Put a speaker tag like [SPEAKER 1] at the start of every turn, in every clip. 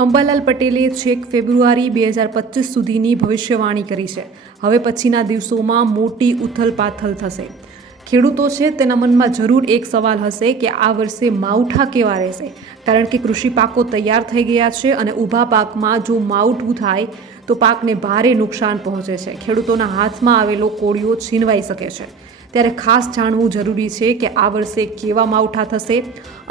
[SPEAKER 1] અંબાલાલ પટેલે છેક ફેબ્રુઆરી બે હજાર પચીસ સુધીની ભવિષ્યવાણી કરી છે. હવે પછીના દિવસોમાં મોટી ઉથલપાથલ થશે. ખેડૂતો છે તેના મનમાં જરૂર એક સવાલ હશે કે આ વર્ષે માવઠા કેવા રહેશે? કારણ કે કૃષિ પાકો તૈયાર થઈ ગયા છે અને ઊભા પાકમાં જો માવઠું થાય, તો પાકને ભારે નુકસાન પહોંચે છે. ખેડૂતોના હાથમાં આવેલો કોળિયો છીનવાઈ શકે છે. ત્યારે ખાસ જાણવું જરૂરી છે કે આ વર્ષે કેવા માવઠા થશે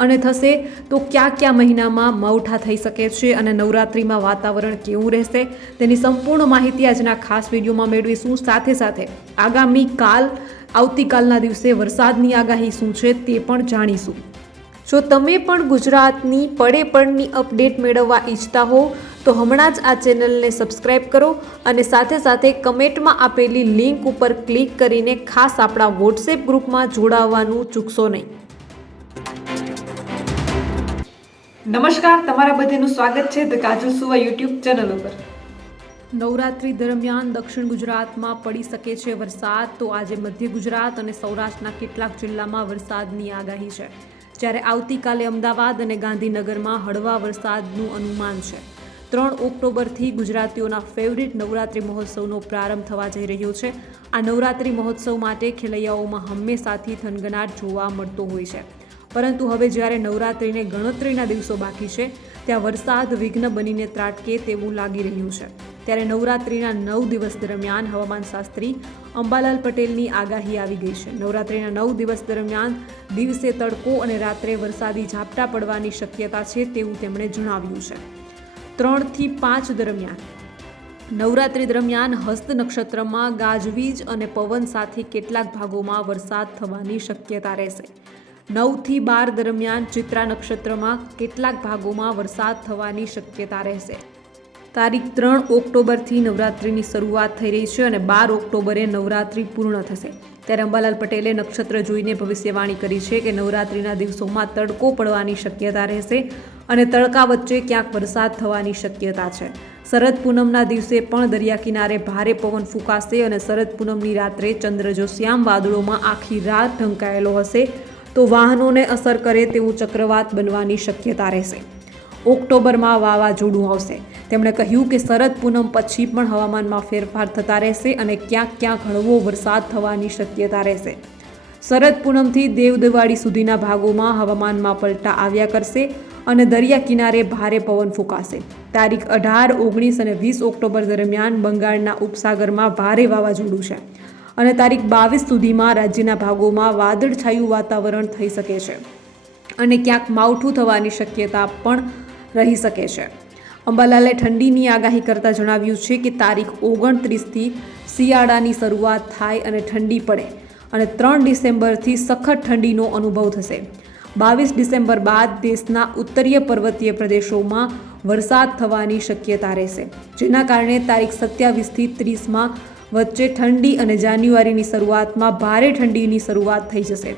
[SPEAKER 1] અને થશે તો કયા કયા મહિનામાં માવઠા થઈ શકે છે અને નવરાત્રિમાં વાતાવરણ કેવું રહેશે તેની સંપૂર્ણ માહિતી આજના ખાસ વિડીયોમાં મેળવીશું. સાથે સાથે આગામી કાલ, આવતીકાલના દિવસે વરસાદની આગાહી શું છે તે પણ જાણીશું. જો તમે પણ ગુજરાતની પડે પણની અપડેટ મેળવવા ઈચ્છતા હો તો હમણાં જ આ ચેનલને સબસ્ક્રાઇબ કરો અને સાથે સાથે કમેન્ટમાં આપેલી લિંક ઉપર ક્લિક કરીને ખાસ આપણા વોટ્સએપ ગ્રુપમાં જોડાવવાનું ચૂકશો નહીં. નમસ્કાર તમારા બધાનું સ્વાગત છે ધ કાજલ સુવા યુટ્યુબ ચેનલ ઉપર. નવરાત્રી દરમિયાન દક્ષિણ ગુજરાતમાં પડી શકે છે વરસાદ તો આજે મધ્ય ગુજરાત અને સૌરાષ્ટ્રના કેટલાક જિલ્લામાં વરસાદની આગાહી છે. જ્યારે આવતીકાલે અમદાવાદ અને ગાંધીનગરમાં હળવા વરસાદનું અનુમાન છે. ત્રણ ઓક્ટોબરથી ગુજરાતીઓના ફેવરિટ નવરાત્રિ મહોત્સવનો પ્રારંભ થવા જઈ રહ્યો છે. આ નવરાત્રિ મહોત્સવ માટે ખેલૈયાઓમાં હંમેશાથી થનગનાટ જોવા મળતો હોય છે. પરંતુ હવે જ્યારે નવરાત્રિને ગણતરીના દિવસો બાકી છે, ત્યાં વરસાદ, વિઘ્ન બનીને ત્રાટકે તેવું લાગી રહ્યું છે. ત્યારે નવરાત્રિના નવ દિવસ દરમિયાન હવામાન શાસ્ત્રી અંબાલાલ પટેલની આગાહી આવી ગઈ છે. નવરાત્રિના નવ દિવસ દરમિયાન દિવસે તડકો અને રાત્રે વરસાદી ઝાપટા પડવાની શક્યતા છે તેવું તેમણે જણાવ્યું છે. ત્રણથી પાંચ દરમિયાન. નવરાત્રિ દરમિયાન હસ્ત નક્ષત્રમાં ગાજવીજ અને પવન સાથે કેટલાક ભાગોમાં વરસાદ થવાની શક્યતા રહેશે. નવથી બાર દરમિયાન ચિત્રા નક્ષત્રમાં કેટલાક ભાગોમાં વરસાદ થવાની શક્યતા રહેશે. તારીખ ત્રણ ઓક્ટોબરથી નવરાત્રિની શરૂઆત થઈ રહી છે અને બાર ઓક્ટોબરે નવરાત્રિ પૂર્ણ થશે. ત્યારે અંબાલાલ પટેલે નક્ષત્ર જોઈને ભવિષ્યવાણી કરી છે કે નવરાત્રિના દિવસોમાં તડકો પડવાની શક્યતા રહેશે અને તડકા વચ્ચે ક્યાંક વરસાદ થવાની શક્યતા છે. શરદ પૂનમના દિવસે પણ દરિયા કિનારે ભારે પવન ફૂંકાશે અને શરદ પૂનમની રાત્રે ચંદ્ર જો શ્યામ વાદળોમાં આખી રાત ઢંકાયેલો હશે. તો વાહનોને અસર કરે તેવું ચક્રવાત બનવાની શક્યતા રહેશે. ઓક્ટોબરમાં વાવાઝોડું આવશે. તેમણે કહ્યું કે શરદ પૂનમ પછી પણ હવામાનમાં ફેરફાર થતા રહેશે અને ક્યાંક ક્યાંક હળવો વરસાદ થવાની શક્યતા રહેશે. શરદ પૂનમથી દેવ દિવાળી સુધીના ભાગોમાં હવામાનમાં પલટા આવ્યા કરશે અને દરિયા કિનારે ભારે પવન ફૂંકાશે. તારીખ અઢાર, ઓગણીસ અને વીસ ઓક્ટોબર દરમિયાન બંગાળના ઉપસાગરમાં ભારે વાવાઝોડું છે અને તારીખ બાવીસ સુધીમાં રાજ્યના ભાગોમાં વાદળછાયું વાતાવરણ થઈ શકે છે. અને ક્યાંક માવઠું થવાની શક્યતા પણ રહી શકે છે. અંબાલાલે ઠંડીની આગાહી કરતાં જણાવ્યું છે કે તારીખ ઓગણત્રીસથી શિયાળાની શરૂઆત થાય અને ઠંડી પડે અને ત્રણ ડિસેમ્બરથી સખત ઠંડીનો અનુભવ થશે. બાવીસ ડિસેમ્બર બાદ દેશના ઉત્તરીય પર્વતીય પ્રદેશોમાં વરસાદ થવાની શક્યતા રહેશે, જેના કારણે તારીખ સત્યાવીસથી ત્રીસમાં વચ્ચે ઠંડી અને જાન્યુઆરીની શરૂઆતમાં ભારે ઠંડીની શરૂઆત થઈ જશે.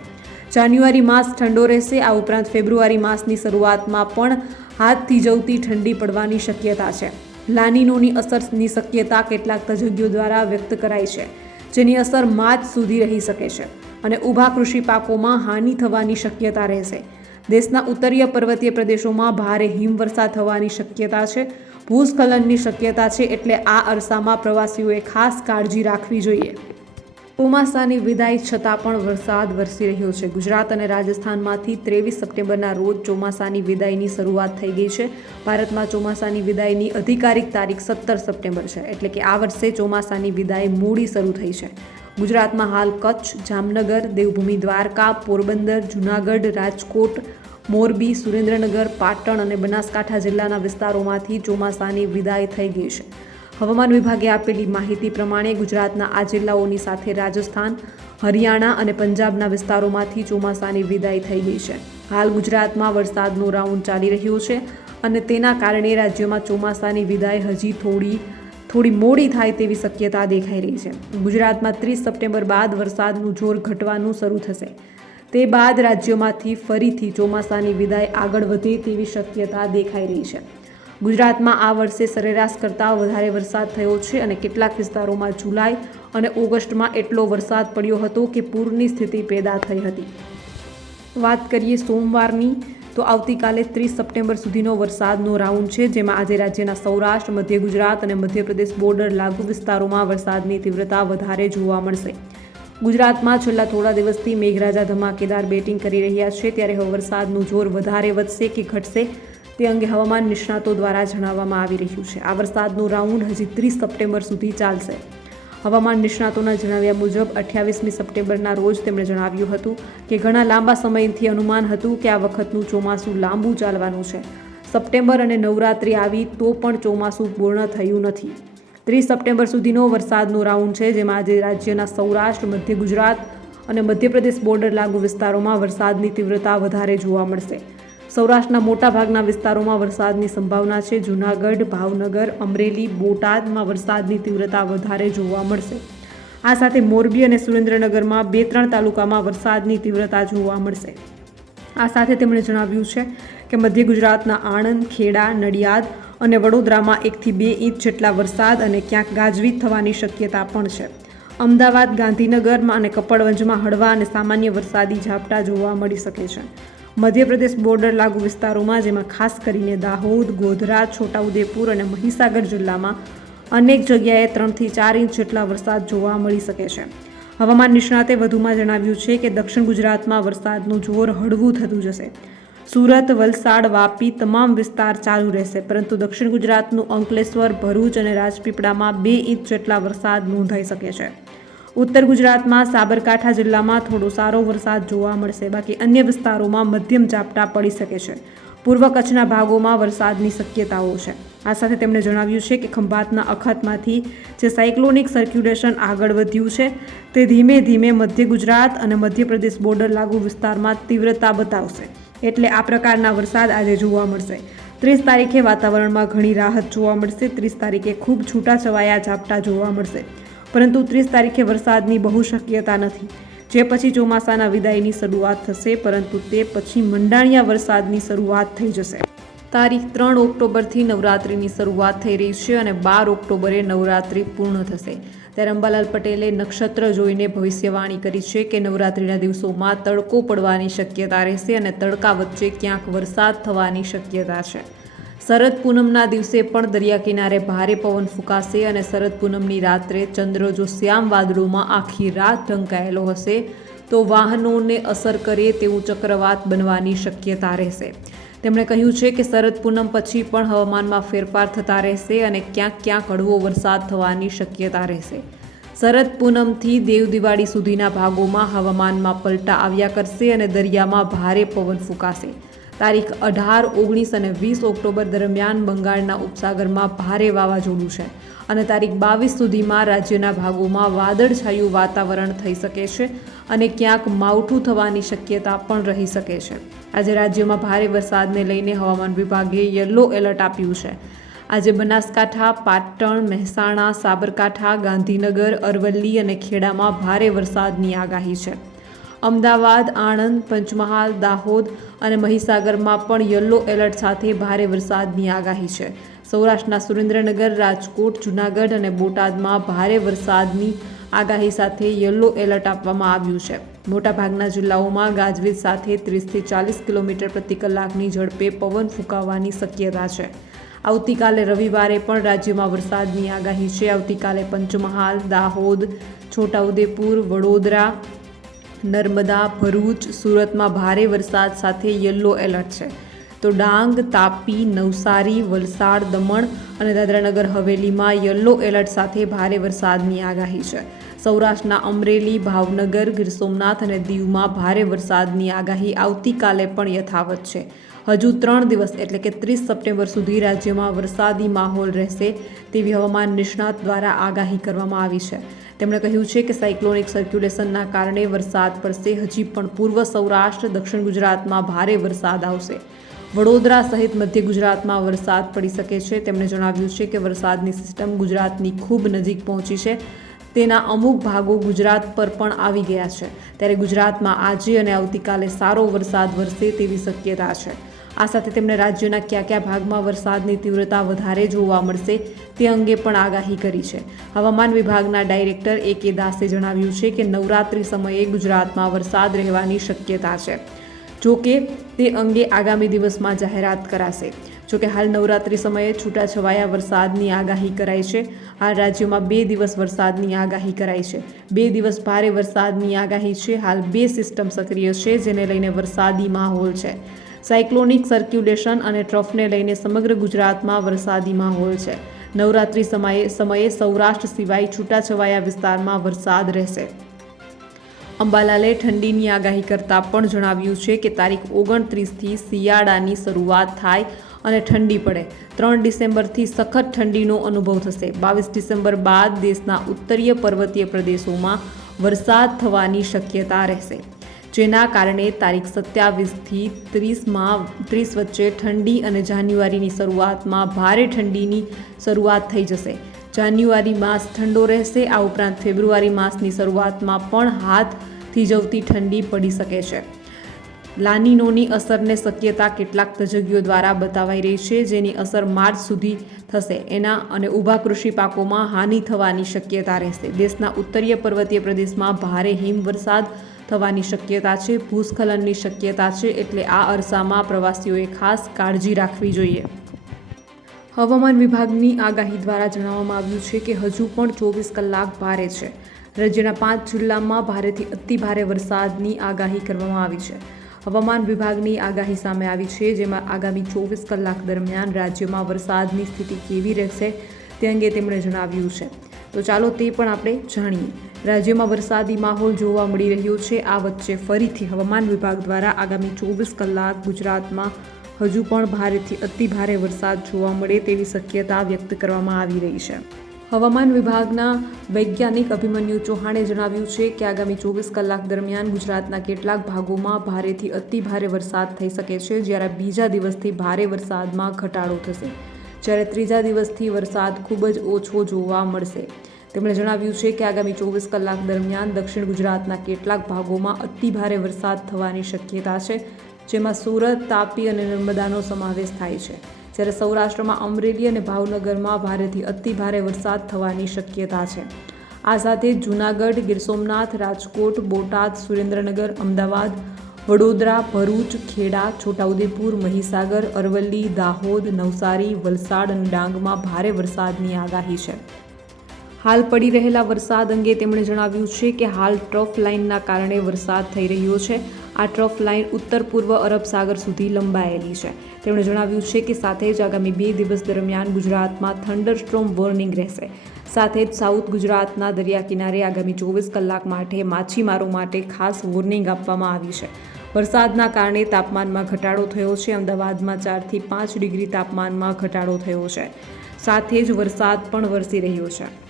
[SPEAKER 1] જાન્યુઆરી માસ ઠંડો રહેશે, આ ઉપરાંત ફેબ્રુઆરી માસની શરૂઆતમાં પણ હાથથી જવતી ઠંડી પડવાની શક્યતા છે. લાનીનોની અસરની શક્યતા કેટલાક તજજ્ઞો દ્વારા વ્યક્ત કરાઈ છે, જેની અસર માર્ચ સુધી રહી શકે છે અને ઊભા કૃષિ પાકોમાં હાનિ થવાની શક્યતા રહેશે. દેશના ઉત્તરીય પર્વતીય પ્રદેશોમાં ભારે હિમવર્ષા થવાની શક્યતા છે, ભૂસ્ખલનની શક્યતા છે એટલે આ અરસામાં પ્રવાસીઓએ ખાસ કાળજી રાખવી જોઈએ. ચોમાસાની વિદાય છતાં પણ વરસાદ વરસી રહ્યો છે. ગુજરાત અને રાજસ્થાનમાંથી ત્રેવીસ સપ્ટેમ્બરના રોજ ચોમાસાની વિદાયની શરૂઆત થઈ ગઈ છે. ભારતમાં ચોમાસાની વિદાયની અધિકારિક તારીખ સત્તર સપ્ટેમ્બર છે. એટલે કે આ વર્ષે ચોમાસાની વિદાય મોડી શરૂ થઈ છે. ગુજરાતમાં હાલ કચ્છ, જામનગર, દેવભૂમિ, દ્વારકા, પોરબંદર, જૂનાગઢ, રાજકોટ, મોરબી, સુરેન્દ્રનગર, પાટણ અને બનાસકાંઠા જિલ્લાના વિસ્તારોમાંથી ચોમાસાની વિદાય થઈ ગઈ છે. હવામાન વિભાગે આપેલી માહિતી પ્રમાણે ગુજરાતના આ જિલ્લાઓની સાથે રાજસ્થાન, હરિયાણા અને પંજાબના વિસ્તારોમાંથી ચોમાસાની વિદાય થઈ ગઈ છે. હાલ ગુજરાતમાં વરસાદનો રાઉન્ડ ચાલી રહ્યો છે અને તેના કારણે રાજ્યમાં ચોમાસાની વિદાય હજી થોડી થોડી મોડી થાય તેવી શક્યતા દેખાઈ રહી છે. ગુજરાતમાં ત્રીસ સપ્ટેમ્બર બાદ વરસાદનું જોર ઘટવાનું શરૂ થશે. તે બાદ રાજ્યમાંથી ફરીથી ચોમાસાની વિદાય આગળ વધે તેવી શક્યતા દેખાઈ રહી છે. ગુજરાતમાં આ વર્ષે સરેરાશ કરતાં વધારે વરસાદ થયો છે અને કેટલાક વિસ્તારોમાં જુલાઈ અને ઓગસ્ટમાં એટલો વરસાદ પડ્યો હતો કે પૂરની સ્થિતિ પેદા થઈ હતી. વાત કરીએ સોમવારની, તો આવતીકાલે ત્રીસ સપ્ટેમ્બર સુધીનો વરસાદનો રાઉન્ડ છે, જેમાં આજે રાજ્યના સૌરાષ્ટ્ર, મધ્ય ગુજરાત અને મધ્યપ્રદેશ બોર્ડર લાગુ વિસ્તારોમાં વરસાદની તીવ્રતા વધારે જોવા મળશે. ગુજરાતમાં છેલ્લા થોડા દિવસથી મેઘરાજા ધમાકેદાર બેટિંગ કરી રહ્યા છે, ત્યારે હવે વરસાદનું જોર વધારે વધશે કે ઘટશે તે અંગે હવામાન નિષ્ણાતો દ્વારા જણાવવામાં આવી રહ્યું છે. આ વરસાદનું રાઉન્ડ હજી ત્રીસ સપ્ટેમ્બર સુધી ચાલશે. હવામાન નિષ્ણાતોના જણાવ્યા મુજબ, અઠ્યાવીસમી સપ્ટેમ્બરના રોજ તેમણે જણાવ્યું હતું કે ઘણા લાંબા સમયથી અનુમાન હતું કે આ વખતનું ચોમાસું લાંબુ ચાલવાનું છે. સપ્ટેમ્બર અને નવરાત્રિ આવી તો પણ ચોમાસું પૂર્ણ થયું નથી. ત્રીસ સપ્ટેમ્બર સુધીનો વરસાદનો રાઉન્ડ છે, જેમાં આજે રાજ્યના સૌરાષ્ટ્ર, મધ્ય ગુજરાત અને મધ્યપ્રદેશ બોર્ડર લાગુ વિસ્તારોમાં વરસાદની તીવ્રતા વધારે જોવા મળશે. સૌરાષ્ટ્રના મોટાભાગના વિસ્તારોમાં વરસાદની સંભાવના છે. જૂનાગઢ, ભાવનગર, અમરેલી, બોટાદમાં વરસાદની તીવ્રતા વધારે જોવા મળશે. આ સાથે મોરબી અને સુરેન્દ્રનગરમાં બે ત્રણ તાલુકામાં વરસાદની તીવ્રતા જોવા મળશે. આ સાથે તેમણે જણાવ્યું છે કે મધ્ય ગુજરાતના આણંદ, ખેડા, નડિયાદ અને વડોદરામાં એકથી બે ઇંચ જેટલા વરસાદ અને ક્યાંક ગાજવીજ થવાની શક્યતા પણ છે. અમદાવાદ, ગાંધીનગરમાં અને કપડવંજમાં હળવા અને સામાન્ય વરસાદી ઝાપટા જોવા મળી શકે છે. મધ્યપ્રદેશ બોર્ડર લાગુ વિસ્તારોમાં, જેમાં ખાસ કરીને દાહોદ, ગોધરા, છોટાઉદેપુર અને મહીસાગર જિલ્લામાં અનેક જગ્યાએ ત્રણથી ચાર ઇંચ જેટલા વરસાદ જોવા મળી શકે છે. હવામાન નિષ્ણાતે વધુમાં જણાવ્યું છે કે દક્ષિણ ગુજરાતમાં વરસાદનું જોર હળવું થતું જશે. સુરત, વલસાડ, વાપી તમામ વિસ્તાર ચાલુ રહેશે, પરંતુ દક્ષિણ ગુજરાતનું અંકલેશ્વર, ભરૂચ અને રાજપીપળામાં બે ઇંચ જેટલા વરસાદ નોંધાઈ શકે છે. ઉત્તર ગુજરાતમાં સાબરકાંઠા જિલ્લામાં થોડો સારો વરસાદ જોવા મળશે. બાકી અન્ય વિસ્તારોમાં મધ્યમ ઝાપટા પડી શકે છે. પૂર્વ કચ્છના ભાગોમાં વરસાદની શક્યતાઓ છે. આ સાથે તેમણે જણાવ્યું છે કે ખંભાતના અખાતમાંથી જે સાયક્લોનિક સર્ક્યુલેશન આગળ વધ્યું છે, તે ધીમે ધીમે મધ્ય ગુજરાત અને મધ્યપ્રદેશ બોર્ડર લાગુ વિસ્તારમાં તીવ્રતા બતાવશે. એટલે આ પ્રકારના વરસાદ આજે જોવા મળશે. ત્રીસ તારીખે વાતાવરણમાં ઘણી રાહત જોવા મળશે. ત્રીસ તારીખે ખૂબ છૂટાછવાયા ઝાપટા જોવા મળશે. પરંતુ ત્રીસ તારીખે વરસાદની બહુ શક્યતા નથી. જે પછી ચોમાસાના વિદાયની શરૂઆત થશે, પરંતુ તે પછી મંડાણિયા વરસાદની શરૂઆત થઈ જશે. તારીખ ત્રણ ઓક્ટોબરથી નવરાત્રિની શરૂઆત થઈ રહી છે અને બાર ઓક્ટોબરે નવરાત્રિ પૂર્ણ થશે. ત્યારે અંબાલાલ પટેલે નક્ષત્ર જોઈને ભવિષ્યવાણી કરી છે કે નવરાત્રિના દિવસોમાં તડકો પડવાની શક્યતા રહેશે અને તડકા વચ્ચે ક્યાંક વરસાદ થવાની શક્યતા છે. શરદ પૂનમના દિવસે પણ દરિયા કિનારે ભારે પવન ફૂંકાશે અને શરદ પૂનમની રાત્રે ચંદ્ર જો શ્યામ વાદળોમાં આખી રાત ઢંકાયેલો હશે, તો વાહનોને અસર કરે તેવું ચક્રવાત બનવાની શક્યતા રહેશે. તેમણે કહ્યું છે કે શરદ પૂનમ પછી પણ હવામાનમાં ફેરફાર થતા રહેશે અને ક્યાંક ક્યાંક હળવો વરસાદ થવાની શક્યતા રહેશે. શરદ પૂનમથી દેવ દિવાળી સુધીના ભાગોમાં હવામાનમાં પલટા આવ્યા કરશે અને દરિયામાં ભારે પવન ફૂંકાશે. તારીખ અઢાર, ઓગણીસ અને વીસ ઓક્ટોબર દરમિયાન બંગાળના ઉપસાગરમાં ભારે વાવાઝોડું છે અને તારીખ બાવીસ સુધીમાં રાજ્યના ભાગોમાં વાદળછાયું વાતાવરણ થઈ શકે છે અને ક્યાંક માવઠું થવાની શક્યતા પણ રહી શકે છે. આજે રાજ્યમાં ભારે વરસાદને લઈને હવામાન વિભાગે યલો એલર્ટ આપ્યું છે. આજે બનાસકાંઠા, પાટણ, મહેસાણા, સાબરકાંઠા, ગાંધીનગર, અરવલ્લી અને ખેડામાં ભારે વરસાદની આગાહી છે. અમદાવાદ, આણંદ, પંચમહાલ, દાહોદ અને મહીસાગરમાં પણ યલો એલર્ટ સાથે ભારે વરસાદની આગાહી છે. સૌરાષ્ટ્રના સુરેન્દ્રનગર, રાજકોટ, જૂનાગઢ અને બોટાદમાં ભારે વરસાદની આગાહી સાથે યલો એલર્ટ આપવામાં આવ્યું છે. મોટાભાગના જિલ્લાઓમાં ગાજવીજ સાથે ત્રીસથી ચાલીસ કિલોમીટર પ્રતિ કલાકની ઝડપે પવન ફૂંકાવાની શક્યતા છે. આવતીકાલે રવિવારે પણ રાજ્યમાં વરસાદની આગાહી છે. આવતીકાલે પંચમહાલ, દાહોદ, છોટાઉદેપુર, વડોદરા નર્મદા, ભરૂચ, સુરતમાં ભારે વરસાદ સાથે યલો એલર્ટ છે. તો ડાંગ, તાપી, નવસારી, વલસાડ, દમણ અને દાદરાનગર હવેલીમાં યલો એલર્ટ સાથે ભારે વરસાદની આગાહી છે. સૌરાષ્ટ્રના અમરેલી, ભાવનગર, ગીર સોમનાથ અને દીવમાં ભારે વરસાદની આગાહી આવતીકાલે પણ યથાવત છે. હજુ ત્રણ દિવસ એટલે કે ત્રીસ સપ્ટેમ્બર સુધી રાજ્યમાં વરસાદી માહોલ રહેશે તેવી હવામાન નિષ્ણાત દ્વારા આગાહી કરવામાં આવી છે. તેમણે કહ્યું છે કે સાયક્લોનિક સર્ક્યુલેશનના કારણે વરસાદ પડશે હજી પણ પૂર્વ સૌરાષ્ટ્ર, દક્ષિણ ગુજરાતમાં ભારે વરસાદ આવશે. વડોદરા સહિત મધ્ય ગુજરાતમાં વરસાદ પડી શકે છે. તેમણે જણાવ્યું છે કે વરસાદની સિસ્ટમ ગુજરાતની ખૂબ નજીક પહોંચી છે. તેના અમુક ભાગો ગુજરાત પર પણ આવી ગયા છે. ત્યારે ગુજરાતમાં આજે અને આવતીકાલે સારો વરસાદ વરસે તેવી શક્યતા છે. આ સાથે તેમણે રાજ્યના કયા કયા ભાગમાં વરસાદની તીવ્રતા વધારે જોવા મળશે તે અંગે પણ આગાહી કરી છે. હવામાન વિભાગના ડાયરેક્ટર એ કે દાસે જણાવ્યું છે કે નવરાત્રિ સમયે ગુજરાતમાં વરસાદ રહેવાની શક્યતા છે. જો કે, તે અંગે આગામી દિવસમાં જાહેરાત કરાશે. જો કે, હાલ નવરાત્રિ સમયે છૂટાછવાયા વરસાદની આગાહી કરાઈ છે. હાલ રાજ્યમાં બે દિવસ વરસાદની આગાહી કરાઈ છે. બે દિવસ ભારે વરસાદની આગાહી છે. હાલ બે સિસ્ટમ સક્રિય છે, જેને લઈને વરસાદી માહોલ છે. સાયક્લોનિક સર્ક્યુલેશન અને ટ્રફને લઈને સમગ્ર ગુજરાતમાં વરસાદી માહોલ છે. નવરાત્રિ સમયે સમયે સૌરાષ્ટ્ર સિવાય છૂટાછવાયા વિસ્તારમાં વરસાદ રહેશે. અંબાલાલે ઠંડીની આગાહી કરતાં પણ જણાવ્યું છે કે તારીખ ઓગણત્રીસથી શિયાળાની શરૂઆત થાય અને ઠંડી પડે. ત્રણ ડિસેમ્બરથી સખત ઠંડીનો અનુભવ થશે. બાવીસ ડિસેમ્બર બાદ દેશના ઉત્તરીય પર્વતીય પ્રદેશોમાં વરસાદ થવાની શક્યતા રહેશે. જેના કારણે તારીખ સત્યાવીસથી ત્રીસમાં, ત્રીસ વચ્ચે ઠંડી અને જાન્યુઆરીની શરૂઆતમાં ભારે ઠંડીની શરૂઆત થઈ જશે. જાન્યુઆરી માસ ઠંડો રહેશે, આ ઉપરાંત ફેબ્રુઆરી માસની શરૂઆતમાં પણ હાથ થીજવતી ઠંડી પડી શકે છે. લાનીનોની અસરને શક્યતા કેટલાક તજજ્ઞો દ્વારા બતાવાઈ રહી છે, જેની અસર માર્ચ સુધી થશે. એના અને ઊભા કૃષિ પાકોમાં હાનિ થવાની શક્યતા રહેશે. દેશના ઉત્તરીય પર્વતીય પ્રદેશમાં ભારે હિમવરસાદ થવાની શક્યતા છે, ભૂસ્ખલનની શક્યતા છે એટલે આ અરસામાં પ્રવાસીઓએ ખાસ કાળજી રાખવી જોઈએ. હવામાન વિભાગની આગાહી દ્વારા જણાવવામાં આવ્યું છે કે હજુ પણ ચોવીસ કલાક ભારે છે. રાજ્યના પાંચ જિલ્લામાં ભારેથી અતિ ભારે વરસાદની આગાહી કરવામાં આવી છે. હવામાન વિભાગની આગાહી સામે આવી છે, જેમાં આગામી ચોવીસ કલાક દરમિયાન રાજ્યમાં વરસાદની સ્થિતિ કેવી રહેશે તે અંગે તેમણે જણાવ્યું છે. તો ચાલો તે પણ આપણે જાણીએ. રાજ્યમાં વરસાદી માહોલ જોવા મળી રહ્યો છે. આ વચ્ચે ફરીથી હવામાન વિભાગ દ્વારા આગામી ચોવીસ કલાક ગુજરાતમાં હજુ પણ ભારેથી અતિ ભારે વરસાદ જોવા મળે તેવી શક્યતા વ્યક્ત કરવામાં આવી રહી છે. હવામાન વિભાગના વૈજ્ઞાનિક અભિમન્યુ ચૌહાણે જણાવ્યું છે કે આગામી ચોવીસ કલાક દરમિયાન ગુજરાતના કેટલાક ભાગોમાં ભારેથી અતિ ભારે વરસાદ થઈ શકે છે, જ્યારે બીજા દિવસથી ભારે વરસાદમાં ઘટાડો થશે. જ્યારે ત્રીજા દિવસથી વરસાદ ખૂબ જ ઓછો જોવા મળશે. તેમણે જણાવ્યું છે કે આગામી ચોવીસ કલાક દરમિયાન દક્ષિણ ગુજરાતના કેટલાક ભાગોમાં અતિભારે વરસાદ થવાની શક્યતા છે, જેમાં સુરત, તાપી અને નર્મદાનો સમાવેશ થાય છે. જ્યારે સૌરાષ્ટ્રમાં અમરેલી અને ભાવનગરમાં ભારેથી અતિ ભારે વરસાદ થવાની શક્યતા છે. આ સાથે જૂનાગઢ, ગીર સોમનાથ, રાજકોટ, બોટાદ, સુરેન્દ્રનગર, અમદાવાદ, વડોદરા, ભરૂચ, ખેડા, છોટાઉદેપુર, મહીસાગર, અરવલ્લી, દાહોદ, નવસારી, વલસાડ અને ડાંગમાં ભારે વરસાદની આગાહી છે. હાલ પડી રહેલા વરસાદ અંગે તેમણે જણાવ્યું છે કે હાલ ટ્રફ લાઇનના કારણે વરસાદ થઈ રહ્યો છે. આ ટ્રફ લાઇન ઉત્તર પૂર્વ અરબ સાગર સુધી લંબાયેલી છે. તેમણે જણાવ્યું છે કે સાથે જ આગામી બે દિવસ દરમિયાન ગુજરાતમાં થંડરસ્ટ્રોમ વોર્નિંગ રહેશે. સાથે જ સાઉથ ગુજરાતના દરિયા કિનારે આગામી ચોવીસ કલાક માટે માછીમારો માટે ખાસ વોર્નિંગ આપવામાં આવી છે. વરસાદના કારણે તાપમાનમાં ઘટાડો થયો છે. અમદાવાદમાં ચારથી પાંચ ડિગ્રી તાપમાનમાં ઘટાડો થયો છે. સાથે જ વરસાદ પણ વરસી રહ્યો છે.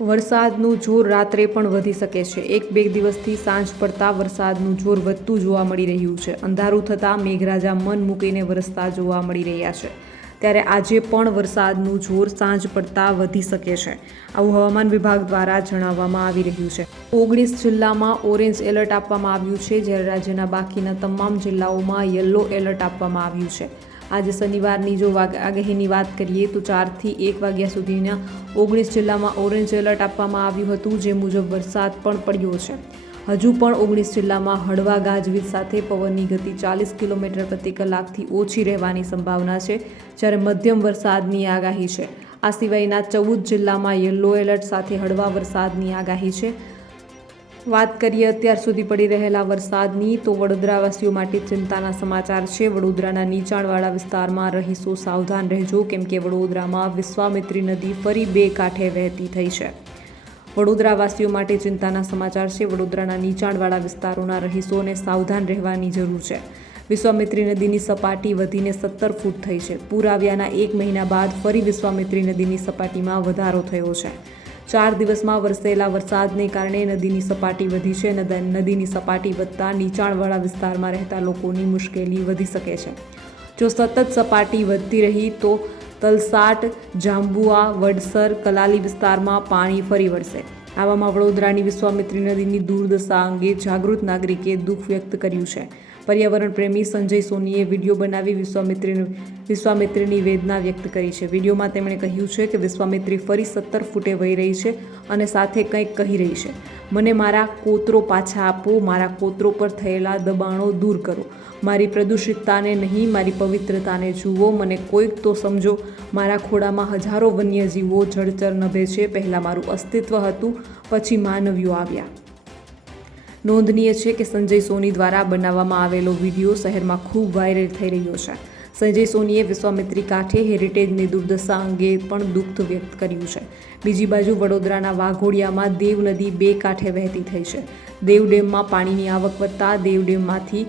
[SPEAKER 1] વરસાદનું જોર રાત્રે પણ વધી શકે છે. એક બે દિવસથી સાંજ પડતા વરસાદનું જોર વધતું જોવા મળી રહ્યું છે. અંધારું થતાં મેઘરાજા મન મૂકીને વરસતા જોવા મળી રહ્યા છે. ત્યારે આજે પણ વરસાદનું જોર સાંજ પડતા વધી શકે છે. આવું હવામાન વિભાગ દ્વારા જણાવવામાં આવી રહ્યું છે. ઓગણીસ જિલ્લામાં ઓરેન્જ એલર્ટ આપવામાં આવ્યું છે, જ્યારે રાજ્યના બાકીના તમામ જિલ્લાઓમાં યલો એલર્ટ આપવામાં આવ્યું છે. આજે શનિવારની જો આગાહીની વાત કરીએ તો ચારથી એક વાગ્યા સુધીના ઓગણીસ જિલ્લામાં ઓરેન્જ એલર્ટ આપવામાં આવ્યું હતું, જે મુજબ વરસાદ પણ પડ્યો છે. હજુ પણ ઓગણીસ જિલ્લામાં હળવા ગાજવીજ સાથે પવનની ગતિ ચાલીસ કિલોમીટર પ્રતિ કલાકથી ઓછી રહેવાની સંભાવના છે, જ્યારે મધ્યમ વરસાદની આગાહી છે. આ સિવાયના ચૌદ જિલ્લામાં યલો એલર્ટ સાથે હળવા વરસાદની આગાહી છે. વાત કરીએ, અત્યાર સુધી પડી રહેલા વરસાદની, તો વડોદરાવાસીઓ માટે ચિંતાના સમાચાર છે. વડોદરાના નીચાણવાળા વિસ્તારમાં રહીશો સાવધાન રહેજો, કેમ કે વડોદરામાં વિશ્વામિત્રી નદી ફરી બે કાંઠે વહેતી થઈ છે. વડોદરાવાસીઓ માટે ચિંતાના સમાચાર છે. વડોદરાના નીચાણવાળા વિસ્તારોના રહીશોને સાવધાન રહેવાની જરૂર છે. વિશ્વામિત્રી નદીની સપાટી વધીને સત્તર ફૂટ થઈ છે. પૂર આવ્યાના એક મહિના બાદ ફરી વિશ્વામિત્રી નદીની સપાટીમાં વધારો થયો છે. ચાર દિવસમાં વરસેલા વરસાદને કારણે નદીની સપાટી વધી છે નદીની સપાટી વધતા નીચાણવાળા વિસ્તારમાં રહેતા લોકોની મુશ્કેલી વધી શકે છે. જો સતત સપાટી વધતી રહી તો તલસાટ, જાંબુઆ, વડસર, કલાલી વિસ્તારમાં પાણી ફરી વળશે. આવામાં વડોદરાની વિશ્વામિત્રી નદીની દુર્દશા અંગે જાગૃત નાગરિકે દુઃખ વ્યક્ત કર્યું છે. પર્યાવરણ પ્રેમી સંજય સોનીએ વીડિયો બનાવી વિશ્વામિત્રી વિશ્વામિત્રીની વેદના વ્યક્ત કરી છે. વિડીયોમાં તેમણે કહ્યું છે કે વિશ્વામિત્રી ફરી સત્તર ફૂટે વહી રહી છે અને સાથે કંઈક કહી રહી છે. મને મારા કોતરો પાછા આપો, મારા કોતરો પર થયેલા દબાણો દૂર કરો. મારી પ્રદૂષિતતાને નહીં, મારી પવિત્રતાને જુઓ. મને કોઈક તો સમજો, મારા ખોળામાં હજારો વન્યજીવો જળચર નભે છે. પહેલાં મારું અસ્તિત્વ હતું, પછી માનવીઓ આવ્યા. નોંધનીય છે કે સંજય સોની દ્વારા બનાવવામાં આવેલો વીડિયો શહેરમાં ખૂબ વાયરલ થઈ રહ્યો છે. સંજય સોનીએ વિશ્વામિત્રી કાંઠે હેરિટેજની દુર્દશા અંગે પણ દુઃખ વ્યક્ત કર્યું છે. બીજી બાજુ વડોદરાના વાઘોડિયામાં દેવ નદી બે કાંઠે વહેતી થઈ છે. દેવ ડેમમાં પાણીની આવક વધતા દેવ ડેમમાંથી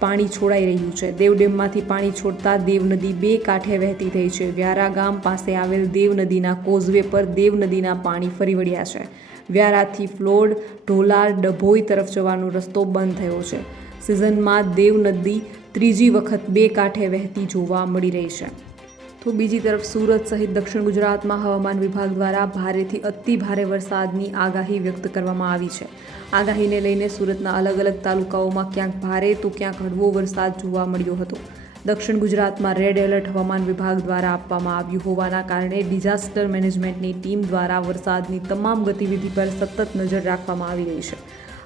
[SPEAKER 1] પાણી છોડાઈ રહ્યું છે. દેવ ડેમમાંથી પાણી છોડતા દેવ નદી બે કાંઠે વહેતી થઈ છે. વ્યારા ગામ પાસે આવેલ દેવ નદીના કોઝવે પર દેવ નદીના પાણી ફરી વળ્યા છે. વ્યારાથી ફ્લોડ ઢોલાર ડભોઈ તરફ જવાનો રસ્તો બંધ થયો છે. સિઝનમાં દેવ નદી ત્રીજી વખત બે કાંઠે વહેતી જોવા મળી રહી છે. તો બીજી તરફ સુરત સહિત દક્ષિણ ગુજરાતમાં હવામાન વિભાગ દ્વારા ભારેથી અતિ ભારે વરસાદની આગાહી વ્યક્ત કરવામાં આવી છે. આગાહીને લઈને સુરતના અલગ અલગ તાલુકાઓમાં ક્યાંક ભારે તો ક્યાંક હળવો વરસાદ જોવા મળ્યો હતો. દક્ષિણ ગુજરાતમાં રેડ એલર્ટ હવામાન વિભાગ દ્વારા આપવામાં આવ્યું હોવાના કારણે ડિઝાસ્ટર મેનેજમેન્ટની ટીમ દ્વારા વરસાદની તમામ ગતિવિધિ પર સતત નજર રાખવામાં આવી રહી છે.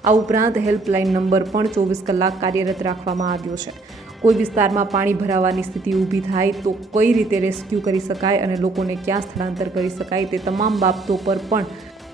[SPEAKER 1] આ ઉપરાંત હેલ્પલાઇન નંબર પણ ચોવીસ કલાક કાર્યરત રાખવામાં આવ્યો છે. કોઈ વિસ્તારમાં પાણી ભરાવાની સ્થિતિ ઊભી થાય તો કઈ રીતે રેસ્ક્યુ કરી શકાય અને લોકોને ક્યાં સ્થળાંતર કરી શકાય તે તમામ બાબતો પર પણ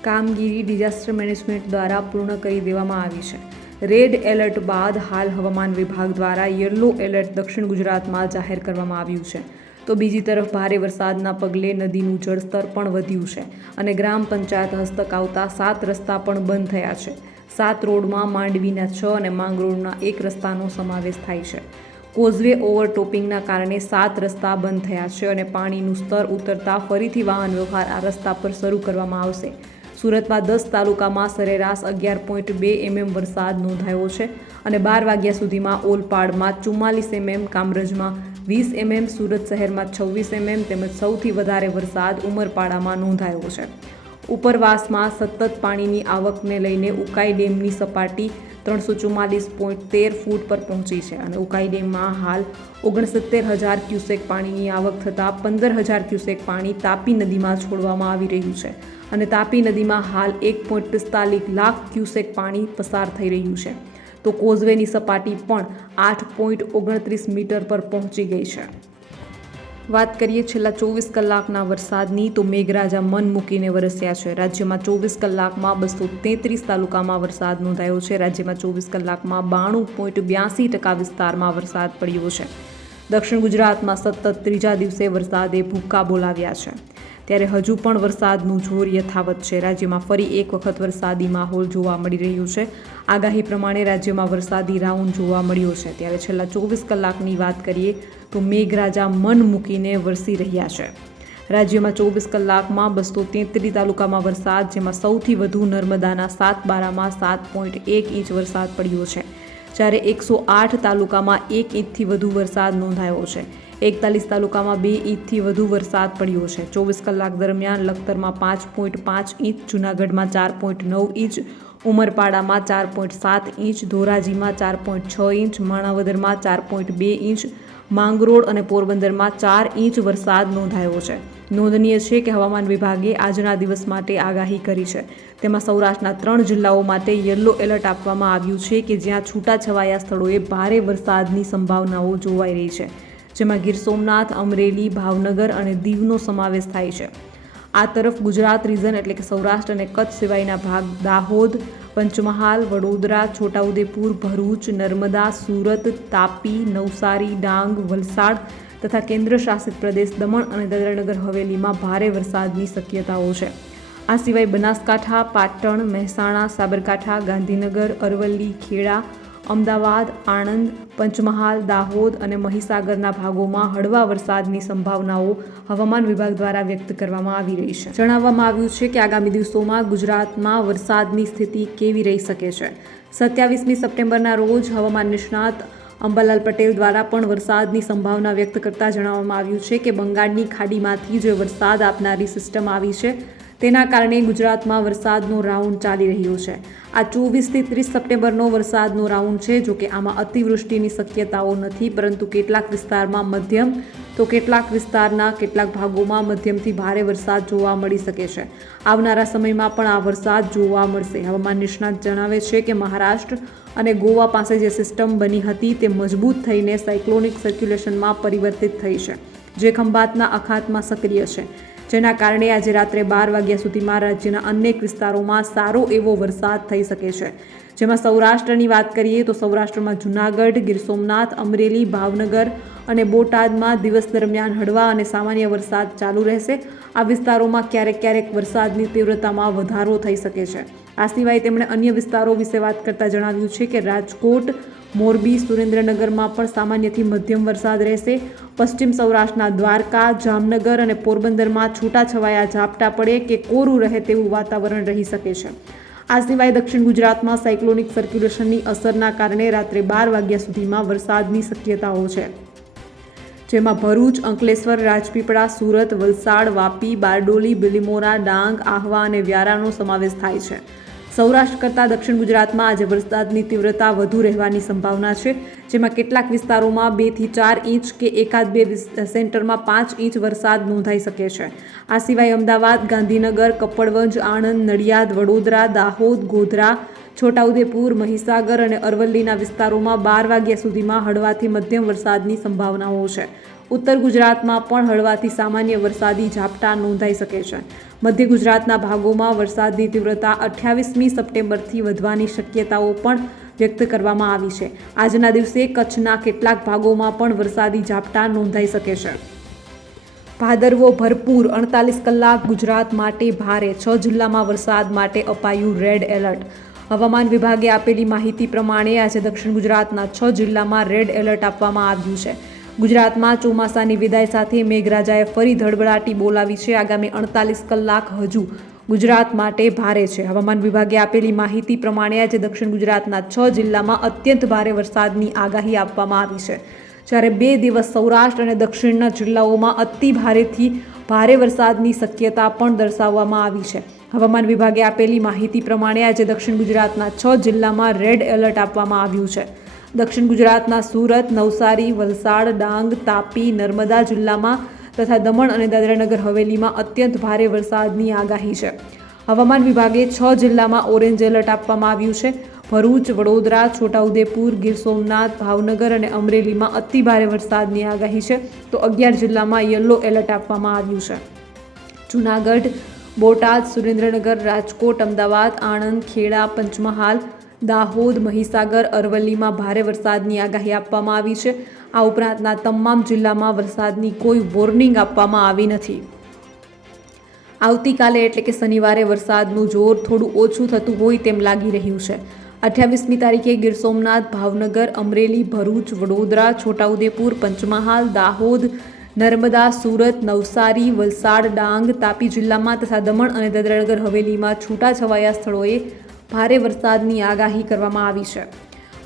[SPEAKER 1] કામગીરી ડિઝાસ્ટર મેનેજમેન્ટ દ્વારા પૂર્ણ કરી દેવામાં આવી છે. રેડ એલર્ટ બાદ હાલ હવામાન વિભાગ દ્વારા યલો એલર્ટ દક્ષિણ ગુજરાતમાં જાહેર કરવામાં આવ્યું છે. તો બીજી તરફ ભારે વરસાદના પગલે નદીનું જળસ્તર પણ વધ્યું છે અને ગ્રામ પંચાયત હસ્તક આવતા સાત રસ્તા પણ બંધ થયા છે. સાત રોડમાં માંડવીના છ અને માંગરોળના એક રસ્તાનો સમાવેશ થાય છે. કોઝવે ઓવરટોપિંગના કારણે સાત રસ્તા બંધ થયા છે અને પાણીનું સ્તર ઉતરતા ફરીથી વાહન વ્યવહાર આ રસ્તા પર શરૂ કરવામાં આવશે. સુરતમાં દસ તાલુકામાં સરેરાશ અગિયાર પોઈન્ટ બે એમએમ વરસાદ નોંધાયો છે અને બાર વાગ્યા સુધીમાં ઓલપાડમાં ચુમ્માલીસ એમએમ, કામરજમાં વીસ એમએમ, સુરત શહેરમાં છવ્વીસ એમએમ તેમજ સૌથી વધારે વરસાદ ઉમરપાડામાં નોંધાયો છે. ઉપરવાસમાં સતત પાણીની આવકને લઈને ઉકાઈ ડેમની સપાટી ત્રણસો ચુમ્માલીસ પોઈન્ટ તેર ફૂટ પર પહોંચી છે અને ઉકાઈ ડેમમાં હાલ ઓગણસિત્તેર હજાર ક્યુસેક પાણીની આવક થતાં પંદર હજાર ક્યુસેક પાણી તાપી નદીમાં છોડવામાં આવી રહ્યું છે. અને તાપી નદીમાં હાલ એક પોઈન્ટ પિસ્તાલીસ લાખ ક્યુસેક પાણી પસાર થઈ રહ્યું છે. તો કોઝવેની સપાટી પણ આઠ પોઈન્ટ ઓગણત્રીસ મીટર પર પહોંચી ગઈ છે. વાત કરીએ છેલ્લા ચોવીસ કલાકના વરસાદની, તો મેઘરાજા મન મૂકીને વરસ્યા છે. રાજ્યમાં ચોવીસ કલાકમાં બસો તેત્રીસ તાલુકામાં વરસાદ નોંધાયો છે. રાજ્યમાં ચોવીસ કલાકમાં બાણું પોઈન્ટ બ્યાસી ટકા વિસ્તારમાં વરસાદ પડ્યો છે. દક્ષિણ ગુજરાતમાં સતત ત્રીજા દિવસે વરસાદે ભૂક્કા બોલાવ્યા છે. ત્યારે હજુ પણ વરસાદનું જોર યથાવત છે. રાજ્યમાં ફરી એક વખત વરસાદી માહોલ જોવા મળી રહ્યું છે. આગાહી પ્રમાણે રાજ્યમાં વરસાદી રાઉન્ડ જોવા મળ્યો છે. ત્યારે છેલ્લા ચોવીસ કલાકની વાત કરીએ તો મેઘરાજા મન મૂકીને વરસી રહ્યા છે. રાજ્યમાં ચોવીસ કલાકમાં બસો તેત્રીસ તાલુકામાં વરસાદ, જેમાં સૌથી વધુ નર્મદાના સાત બારામાં સાત પોઈન્ટ એક ઇંચ વરસાદ પડ્યો છે. જ્યારે એકસો આઠ તાલુકામાં એક ઇંચથી વધુ વરસાદ નોંધાયો છે. એકતાલીસ તાલુકામાં બે ઇંચથી વધુ વરસાદ પડ્યો છે. ચોવીસ કલાક દરમિયાન લખતરમાં પાંચ પોઈન્ટ પાંચ ઇંચ, જૂનાગઢમાં ચાર પોઈન્ટ નવ ઇંચ, ઉમરપાડામાં ચાર પોઈન્ટ સાત ઇંચ, ધોરાજીમાં ચાર પોઈન્ટ છ ઇંચ, માણાવદરમાં ચાર પોઈન્ટ બે ઇંચ, માંગરોળ અને પોરબંદરમાં ચાર ઇંચ વરસાદ નોંધાયો છે. નોંધનીય છે કે હવામાન વિભાગે આજના દિવસ માટે આગાહી કરી છે. તેમાં સૌરાષ્ટ્રના ત્રણ જિલ્લાઓ માટે યલો એલર્ટ આપવામાં આવ્યું છે કે જ્યાં છૂટાછવાયા સ્થળોએ ભારે વરસાદની સંભાવનાઓ જોવાઈ રહી છે. જેમાં ગીર સોમનાથ, અમરેલી, ભાવનગર અને દીવનો સમાવેશ થાય છે. આ તરફ ગુજરાત રીઝન એટલે કે સૌરાષ્ટ્ર અને કચ્છ સિવાયના ભાગ દાહોદ, પંચમહાલ, વડોદરા, છોટાઉદેપુર, ભરૂચ, નર્મદા, સુરત, તાપી, નવસારી, ડાંગ, વલસાડ તથા કેન્દ્ર શાસિત પ્રદેશ દમણ અને દાદરાનગર હવેલીમાં ભારે વરસાદની શક્યતાઓ છે. આ સિવાય બનાસકાંઠા, પાટણ, મહેસાણા, સાબરકાંઠા, ગાંધીનગર, અરવલ્લી, ખેડા અમદાવાદ, આણંદ, પંચમહાલ, દાહોદ અને મહીસાગરના ભાગોમાં હળવા વરસાદની સંભાવનાઓ હવામાન વિભાગ દ્વારા વ્યક્ત કરવામાં આવી રહી છે. જણાવવામાં આવ્યું છે કે આગામી દિવસોમાં ગુજરાતમાં વરસાદની સ્થિતિ કેવી રહી શકે છે. સત્યાવીસમી સપ્ટેમ્બરના રોજ હવામાન નિષ્ણાત અંબાલાલ પટેલ દ્વારા પણ વરસાદની સંભાવના વ્યક્ત કરતા જણાવવામાં આવ્યું છે કે બંગાળની ખાડીમાંથી જે વરસાદ આપનારી સિસ્ટમ આવી છે. તેના કારણે ગુજરાતમાં વરસાદનો રાઉન્ડ ચાલી રહ્યો છે. આ ચોવીસથી ત્રીસ સપ્ટેમ્બરનો વરસાદનો રાઉન્ડ છે જોકે આમાં અતિવૃષ્ટિની શક્યતાઓ નથી, પરંતુ કેટલાક વિસ્તારમાં મધ્યમ તો કેટલાક વિસ્તારના કેટલાક ભાગોમાં મધ્યમથી ભારે વરસાદ જોવા મળી શકે છે. આવનારા સમયમાં પણ આ વરસાદ જોવા મળશે. હવામાન નિષ્ણાત જણાવે છે કે મહારાષ્ટ્ર અને ગોવા પાસે જે સિસ્ટમ બની હતી તે મજબૂત થઈને સાયક્લોનિક સર્ક્યુલેશનમાં પરિવર્તિત થઈ છે, જે ખંભાતના અખાતમાં સક્રિય છે. જેના કારણે આજે રાત્રે બાર વાગ્યા સુધીમાં રાજ્યના અનેક વિસ્તારોમાં સારો એવો વરસાદ થઈ શકે છે. જેમાં સૌરાષ્ટ્રની વાત કરીએ તો સૌરાષ્ટ્રમાં જૂનાગઢ, ગીર સોમનાથ, અમરેલી, ભાવનગર અને બોટાદમાં દિવસ દરમિયાન હળવા અને સામાન્ય વરસાદ ચાલુ રહેશે. આ વિસ્તારોમાં ક્યારેક ક્યારેક વરસાદની તીવ્રતામાં વધારો થઈ શકે છે. આ સિવાય તેમણે અન્ય વિસ્તારો વિશે વાત કરતા જણાવ્યું છે કે રાજકોટ મોરબી સુરેન્દ્રનગરમાં પણ સામાન્યથી મધ્યમ વરસાદ રહેશે. પશ્ચિમ સૌરાષ્ટ્રના દ્વારકા, જામનગર અને પોરબંદરમાં છૂટાછવાયા ઝાપટા પડે કે કોરું રહે તેવું વાતાવરણ રહી શકે છે. આ સિવાય દક્ષિણ ગુજરાતમાં સાયક્લોનિક સર્ક્યુલેશનની અસરના કારણે રાત્રે બાર વાગ્યા સુધીમાં વરસાદની શક્યતાઓ છે. જેમાં ભરૂચ, અંકલેશ્વર, રાજપીપળા, સુરત, વલસાડ, વાપી, બારડોલી બિલીમોરા ડાંગ, આહવા અને વ્યારાનો સમાવેશ થાય છે. સૌરાષ્ટ્ર કરતાં દક્ષિણ ગુજરાતમાં આજે વરસાદની તીવ્રતા વધુ રહેવાની સંભાવના છે, જેમાં કેટલાક વિસ્તારોમાં બેથી ચાર ઇંચ કે એકાદ બે સેન્ટરમાં પાંચ ઇંચ વરસાદ નોંધાઈ શકે છે. આ સિવાય અમદાવાદ, ગાંધીનગર, કપડવંજ, આણંદ, નડિયાદ, વડોદરા, દાહોદ, ગોધરા, છોટાઉદેપુર, મહીસાગર અને અરવલ્લીના વિસ્તારોમાં બાર વાગ્યા સુધીમાં હળવાથી મધ્યમ વરસાદની સંભાવનાઓ છે. ઉત્તર ગુજરાતમાં પણ હળવાથી સામાન્ય વરસાદી ઝાપટા નોંધાઈ શકે છે. મધ્ય ગુજરાતના ભાગોમાં વરસાદની તીવ્રતા અઠ્યાવીસમી સપ્ટેમ્બરથી વધવાની શક્યતાઓ પણ વ્યક્ત કરવામાં આવી છે. આજના દિવસે કચ્છના કેટલાક ભાગોમાં પણ વરસાદી ઝાપટા નોંધાઈ શકે છે. ભાદરવો ભરપૂર અડતાલીસ કલાક ગુજરાત માટે ભારે, છ જિલ્લામાં વરસાદ માટે અપાયું રેડ એલર્ટ. હવામાન વિભાગે આપેલી માહિતી પ્રમાણે આજે દક્ષિણ ગુજરાતના છ જિલ્લામાં રેડ એલર્ટ આપવામાં આવ્યું છે. ગુજરાતમાં ચોમાસાની વિદાય સાથે મેઘરાજાએ ફરી ધડબડાટી બોલાવી છે. આગામી અડતાલીસ કલાક હજુ ગુજરાત માટે ભારે છે. હવામાન વિભાગે આપેલી માહિતી પ્રમાણે આજે દક્ષિણ ગુજરાતના છ જિલ્લામાં અત્યંત ભારે વરસાદની આગાહી આપવામાં આવી છે. જ્યારે બે દિવસ સૌરાષ્ટ્ર અને દક્ષિણના જિલ્લાઓમાં અતિ ભારેથી ભારે વરસાદની શક્યતા પણ દર્શાવવામાં આવી છે. હવામાન વિભાગે આપેલી માહિતી પ્રમાણે આજે દક્ષિણ ગુજરાતના છ જિલ્લામાં રેડ એલર્ટ આપવામાં આવ્યું છે. દક્ષિણ ગુજરાતના સુરત, નવસારી, વલસાડ, ડાંગ, તાપી, નર્મદા જિલ્લામાં તથા દમણ અને દાદરાનગર હવેલીમાં અત્યંત ભારે વરસાદની આગાહી છે. હવામાન વિભાગે છ જિલ્લામાં ઓરેન્જ એલર્ટ આપવામાં આવ્યું છે. ભરૂચ, વડોદરા, છોટાઉદેપુર, ગીર સોમનાથ, ભાવનગર અને અમરેલીમાં અતિ ભારે વરસાદની આગાહી છે. તો અગિયાર જિલ્લામાં યલો એલર્ટ આપવામાં આવ્યું છે. જૂનાગઢ, બોટાદ, સુરેન્દ્રનગર, રાજકોટ, અમદાવાદ, આણંદ, ખેડા, પંચમહાલ દાહોદ, મહીસાગર, અરવલ્લીમાં ભારે વરસાદની આગાહી આપવામાં આવી છે. આ ઉપરાંતના તમામ જિલ્લામાં વરસાદની કોઈ વોર્નિંગ આપવામાં આવી નથી. આવતીકાલે એટલે કે શનિવારે વરસાદનું જોર થોડું ઓછું થતું હોય તેમ લાગી રહ્યું છે. અઠ્યાવીસમી તારીખે ગીર સોમનાથ, ભાવનગર, અમરેલી, ભરૂચ, વડોદરા, છોટાઉદેપુર, પંચમહાલ, દાહોદ, નર્મદા, સુરત, નવસારી, વલસાડ, ડાંગ, તાપી જિલ્લામાં તથા દમણ અને દાદરાનગર હવેલીમાં છૂટાછવાયા સ્થળોએ ભારે વરસાદની આગાહી કરવામાં આવી છે.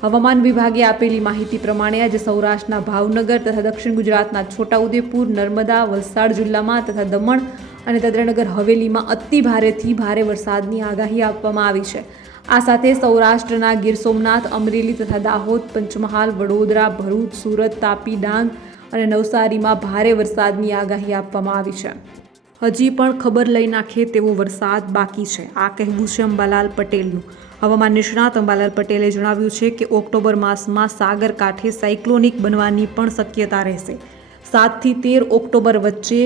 [SPEAKER 1] હવામાન વિભાગે આપેલી માહિતી પ્રમાણે આજે સૌરાષ્ટ્રના ભાવનગર તથા દક્ષિણ ગુજરાતના છોટાઉદેપુર, નર્મદા, વલસાડ જિલ્લામાં તથા દમણ અને દાદરાનગર હવેલીમાં અતિ ભારેથી ભારે વરસાદની આગાહી આપવામાં આવી છે. આ સાથે સૌરાષ્ટ્રના ગીર સોમનાથ, અમરેલી તથા દાહોદ, પંચમહાલ, વડોદરા, ભરૂચ, સુરત, તાપી, ડાંગ અને નવસારીમાં ભારે વરસાદની આગાહી આપવામાં આવી છે. હજી પણ ખબર લઈ નાખે તેવો વરસાદ બાકી છે. આ કહેવું છે અંબાલાલ પટેલનું. હવામાન નિષ્ણાત અંબાલાલ પટેલે જણાવ્યું છે કે ઓક્ટોબર માસમાં સાગર કાંઠે સાયક્લોનિક બનવાની પણ શક્યતા રહેશે. સાતથી તેર ઓક્ટોબર વચ્ચે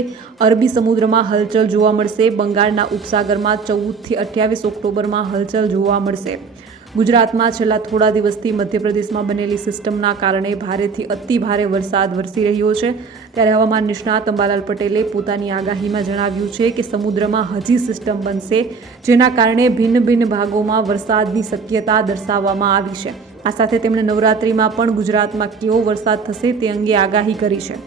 [SPEAKER 1] અરબી સમુદ્રમાં હલચલ જોવા મળશે. બંગાળના ઉપસાગરમાં ચૌદથી અઠ્યાવીસ ઓક્ટોબરમાં હલચલ જોવા મળશે. ગુજરાતમાં છેલ્લા થોડા દિવસથી મધ્યપ્રદેશમાં બનેલી સિસ્ટમના કારણે ભારેથી અતિ ભારે વરસાદ વરસી રહ્યો છે. ત્યારે હવામાન નિષ્ણાત અંબાલાલ પટેલે પોતાની આગાહીમાં જણાવ્યું છે કે સમુદ્રમાં હજી સિસ્ટમ બનશે, જેના કારણે ભિન્ન ભિન્ન ભાગોમાં વરસાદની શક્યતા દર્શાવવામાં આવી છે. આ સાથે તેમણે નવરાત્રિમાં પણ ગુજરાતમાં કેવો વરસાદ થશે તે અંગે આગાહી કરી છે.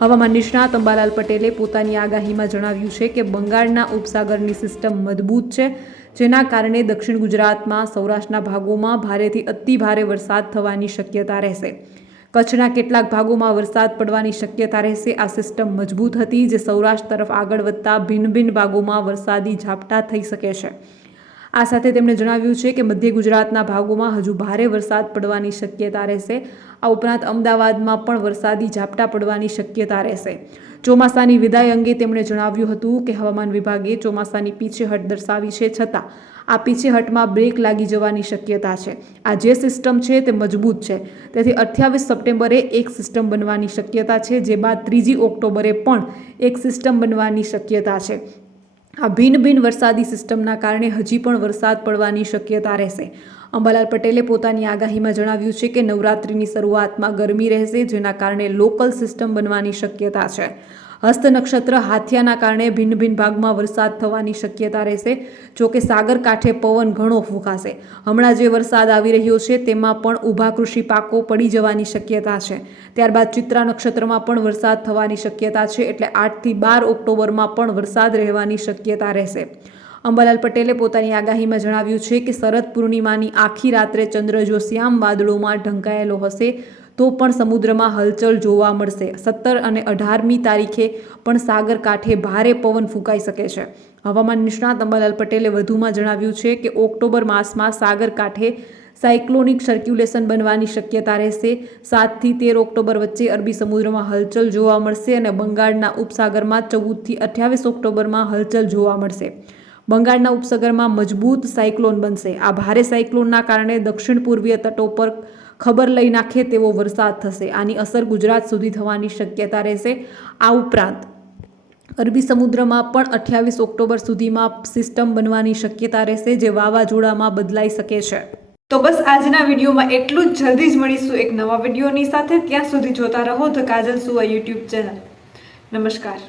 [SPEAKER 1] હવામાન નિષ્ણાત અંબાલાલ પટેલે પોતાની આગાહીમાં જણાવ્યું છે કે બંગાળના ઉપસાગરની સિસ્ટમ મજબૂત છે જેના કારણે દક્ષિણ ગુજરાતમાં સૌરાષ્ટ્રના ભાગોમાં ભારેથી અતિ ભારે વરસાદ થવાની શક્યતા રહેશે. કચ્છના કેટલાક ભાગોમાં વરસાદ પડવાની શક્યતા રહેશે. આ સિસ્ટમ મજબૂત હતી જે સૌરાષ્ટ્ર તરફ આગળ વધતા ભિન્ન ભિન્ન ભાગોમાં વરસાદી ઝાપટા થઈ શકે છે. આ સાથે તેમણે જણાવ્યું છે કે મધ્ય ગુજરાતના ભાગોમાં હજુ ભારે વરસાદ પડવાની શક્યતા રહેશે. આ ઉપરાંત અમદાવાદમાં પણ વરસાદી ઝાપટા પડવાની શક્યતા રહેશે. ચોમાસાની વિદાય અંગે તેમણે જણાવ્યું હતું કે હવામાન વિભાગે ચોમાસાની પીછેહટ દર્શાવી છે છતાં આ પીછેહટમાં બ્રેક લાગી જવાની શક્યતા છે. આ જે સિસ્ટમ છે તે મજબૂત છે. તેથી અઠ્યાવીસ સપ્ટેમ્બરે એક સિસ્ટમ બનવાની શક્યતા છે, જે બાદ ત્રીજી ઓક્ટોબરે પણ એક સિસ્ટમ બનવાની શક્યતા છે. આ ભિન્ન ભિન્ન વરસાદી સિસ્ટમના કારણે હજી પણ વરસાદ પડવાની શક્યતા રહેશે. અંબાલાલ પટેલે પોતાની આગાહીમાં જણાવ્યું છે કે નવરાત્રિની શરૂઆતમાં ગરમી રહેશે, જેના કારણે લોકલ સિસ્ટમ બનવાની શક્યતા છે. હસ્ત નક્ષત્ર હાથિયાના કારણે ભિન્ન ભિન્ન ભાગમાં વરસાદ થવાની શક્યતા રહેશે. જો કે સાગર કાંઠે પવન ઘણો ફૂંકાશે. હમણાં જે વરસાદ આવી રહ્યો છે, તેમાં પણ ઊભા કૃષિ પાકો પડી જવાની શક્યતા છે. ત્યારબાદ ચિત્રા નક્ષત્રમાં પણ વરસાદ થવાની શક્યતા છે, એટલે આઠથી બાર ઓક્ટોબરમાં પણ વરસાદ રહેવાની શક્યતા રહેશે. અંબાલાલ પટેલે પોતાની આગાહીમાં જણાવ્યું છે કે શરદ પૂર્ણિમાની આખી રાત્રે ચંદ્ર જો શ્યામ વાદળોમાં ઢંકાયેલો હશે તો પણ સમુદ્રમાં હલચલ જોવા મળશે. સત્તર અને અઢારમી તારીખે પણ સાગર કાંઠે ભારે પવન ફૂંકાઈ શકે છે. હવામાન નિષ્ણાત અંબાલાલ પટેલે વધુમાં જણાવ્યું છે કે ઓક્ટોબર માસમાં સાગર કાંઠે સાયક્લોનિક સર્ક્યુલેશન બનવાની શક્યતા રહેશે. સાતથી તેર ઓક્ટોબર વચ્ચે અરબી સમુદ્રમાં હલચલ જોવા મળશે અને બંગાળના ઉપસાગરમાં ચૌદથી અઠ્યાવીસ ઓક્ટોબરમાં હલચલ જોવા મળશે. બંગાળના ઉપસાગરમાં મજબૂત સાયક્લોન બનશે. આ ભારે સાયક્લોનના કારણે દક્ષિણ પૂર્વીય તટો પર ખબર લઈ નાખે તેવો વરસાદ થશે. આની અસર ગુજરાત સુધી થવાની શક્યતા રહેશે. આ ઉપરાંત, અરબી સમુદ્રમાં પણ અઠ્યાવીસ ઓક્ટોબર સુધીમાં સિસ્ટમ બનવાની શક્યતા રહેશે, જે વાવાઝોડામાં બદલાઈ શકે છે. તો બસ આજના વિડીયોમાં એટલું જ. જલ્દી જ મળીશું એક નવા વિડીયોની સાથે. ત્યાં સુધી જોતા રહો તો કાજલ સુવા યુટ્યુબ ચેનલ. નમસ્કાર.